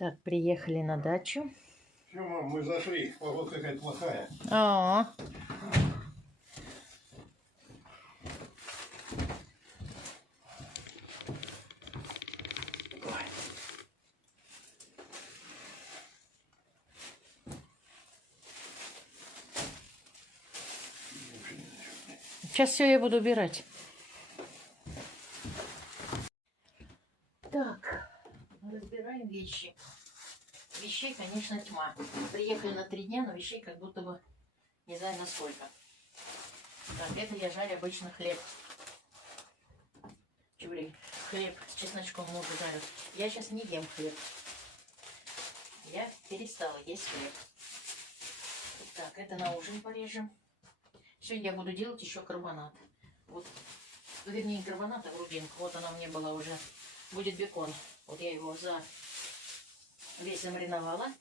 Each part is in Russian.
Так, приехали на дачу. Все, мам, мы зашли. Погода какая-то плохая. А, сейчас все я буду убирать. Так, разбираем вещи. Вещей, конечно, тьма. Приехали на 3 дня, но вещей как будто бы не знаю насколько. Так, это я жарю обычно хлеб. Чури, хлеб с чесночком много жарю. Я сейчас не ем хлеб. Я перестала есть хлеб. Так, это на ужин порежем. Сегодня я буду делать еще карбонат. Вот, вернее, не карбонат, а грудинка. Вот она мне была уже. Будет бекон. Вот я его за весь замариновала.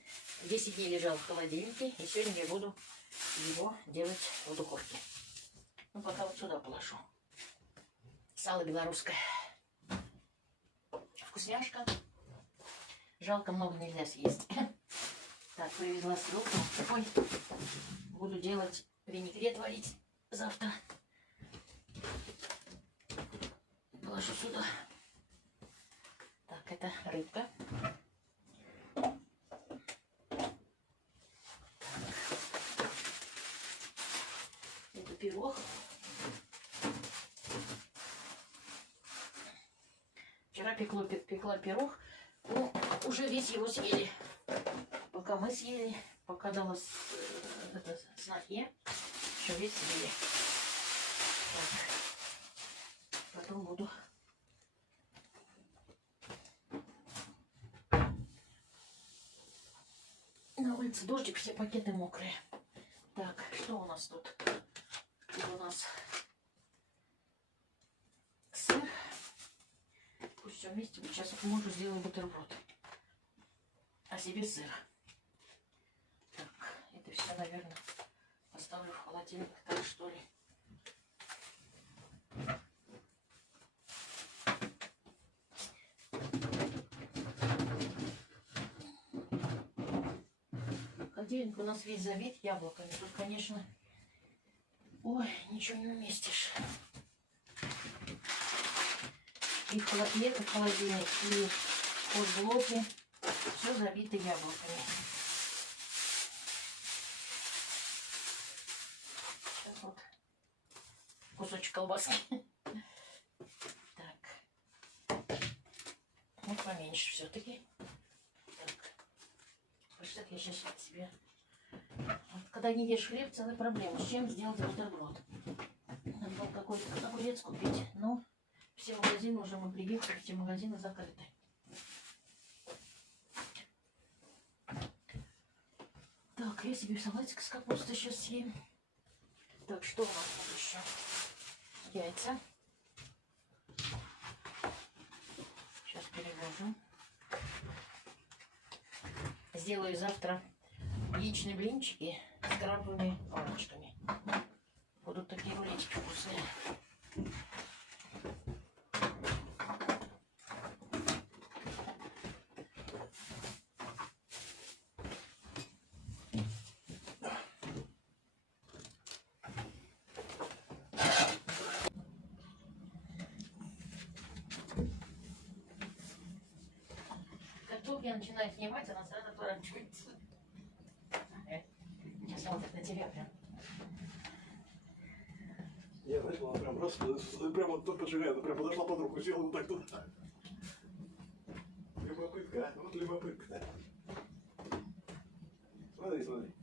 10 дней лежал в холодильнике. И сегодня я буду его делать в духовке. Ну, пока вот сюда положу. Сало белорусское. Вкусняшка. Жалко, много нельзя съесть. Так, привезла ссылку. Ой, буду делать винегрет варить завтра. Положу сюда. Так, это рыбка. Это пирог. Вчера пекла пирог. Ну, уже весь его съели. Пока мы съели, пока дала снохе, еще весь съели. Так. Потом буду на улице дождик, все пакеты мокрые. Так, что у нас тут? Тут у нас сыр. Пусть все вместе. Сейчас мужу сделаю бутерброд. А себе сыр. Так, это все, наверное, поставлю в холодильник, так что ли. Холодильник у нас весь забит яблоками. Тут, конечно, ой, ничего не уместишь. И в холодильник, и в блоке все забито яблоками. Сейчас вот кусочек колбаски. Так. Ну, поменьше все-таки. Так. Паштет я сейчас себе... Вот, когда не ешь хлеб, целая проблема. С чем сделать бутерброд? Надо было какой-то огурец купить. Но все магазины уже мы приехали, все магазины закрыты. Так, я себе салатик с капустой сейчас съем. Так, что у нас тут еще? Яйца. Сейчас переложу. Сделаю завтра яичные блинчики с крабовыми палочками. Будут такие рулетики вкусные. Как только я начинаю снимать, она сразу поворачивается. Сейчас смотрит на тебя прям. Я начала прям раз, прям вот тут поджигаю, прям подошла под руку, села вот так тут. Любопытка, вот любопытка. Смотри, смотри.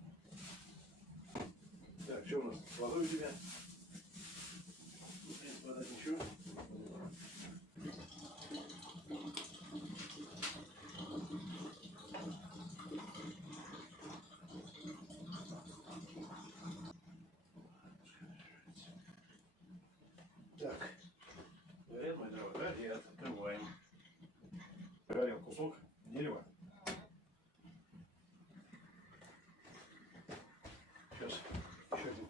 Так, что у нас? С водой у тебя? Здесь вода ничего. Так, горят мои дрова, горят, открываем. Горел кусок дерева. Сейчас еще один.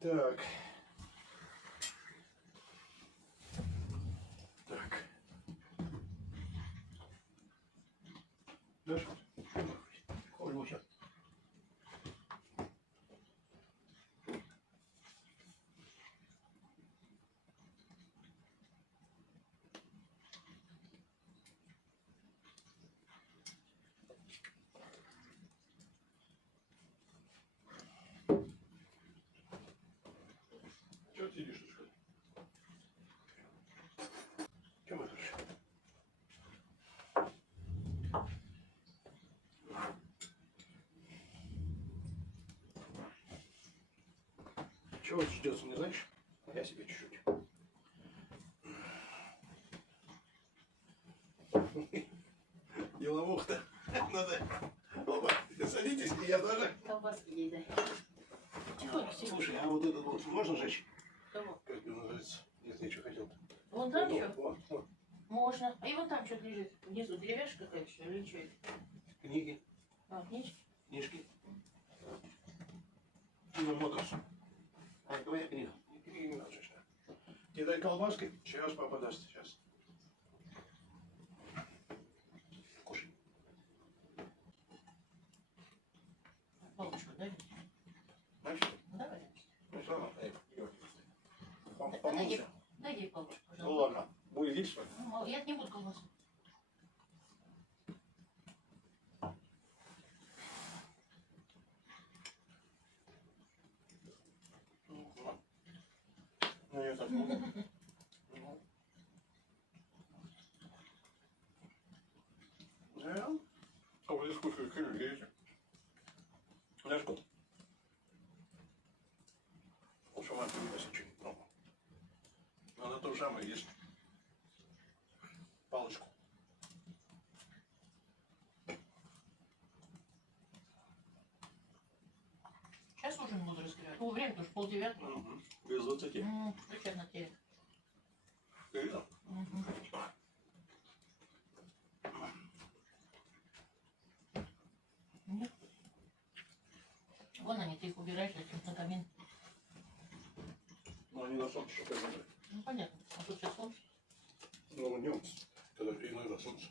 Так. Так. Дальше. Ой, вот сейчас. Чего ты сидишь, что ли? Чем это же? Чего ждется, не знаешь? Я себе чуть-чуть. Деловух-то. Надо. Оба, садитесь, и я тоже. Колбаски ей дай. Тихонько, тихонько. Слушай, а вот этот вот можно жечь? Кого? Как его называется? Если я что хотел. Вон там что? Вот. Можно. А и вон там что-то лежит. Внизу деревяшка какая-то, что ли, или что это? Книги, А, книжки? книжки. Тина Моторс. А, твоя книга. Книги не надо жечь. Кидай колбаской. Сейчас папа даст. Сейчас. Кушай. Палочку дай. Дальше? Давай. Ну, все равно. Идет. Дай ей, Помылся? дай ей палочку, Ну пожалуйста. ладно. Будет есть, что ли? Ну, мало, я не буду колбасу. Ну, я так могу. Да? А вот здесь кушаю, видите? Знаешь, что? Лучше мать не посечи. Она то же самое есть. Палочку. Сейчас ужин буду раскрывать. О, время тоже 8:30. Угу. Без 20. Включай на телек. Ты видел? Мгм. Нет. Вон они, ты их убираешь, зачем на камин. Ну, они на солнце что пойдут. Ну, понятно. А тут сейчас солнце. Ну, днем, когда иногда солнце.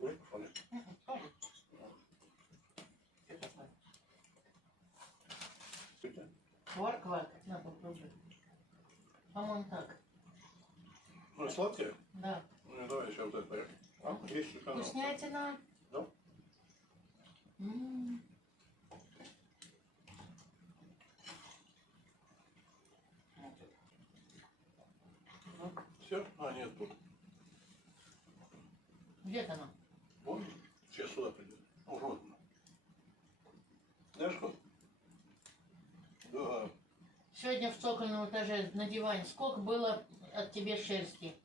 Ой, пошел. Тоже. Что такое? Видите? Кварк. На, попробуй. По-моему, так. Ну, сладкое? Да. Ну, давай еще вот это поем. А, есть канал. Вкуснятина. Да? М. Вот. Все? А, нет, тут. Где она? Вон, сейчас сюда придет. Вот она. Знаешь, что? Да. Сегодня в цокольном этаже на диване. Сколько было от тебе шерсти?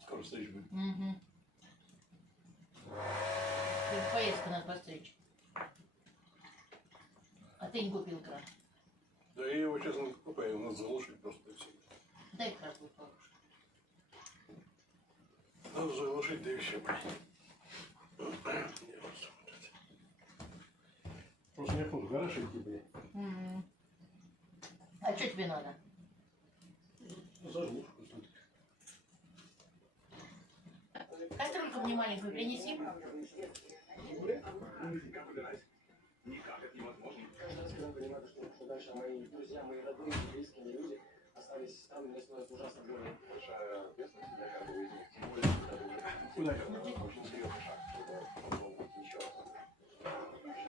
Скоро стричь будет. Угу. Поездка надо постричь. А ты не купил краб. Да я его, честно, не покупаю, его надо заглушить просто и все. Дай краб будет получше. Надо заглушить, да и все, блядь. Не, вот смотрите. Просто не буду гараж идти, блядь. А что тебе надо? Заглушку. Кастрюльку мне маленькую принеси. Никак это невозможно. Каждый раз, когда понимаю, что дальше мои друзья, мои родные, близкие люди остались там, мне становится ужасно больно. Большая ответственность для каждого из них. Тем более, когда вы уже... Куда? Ну,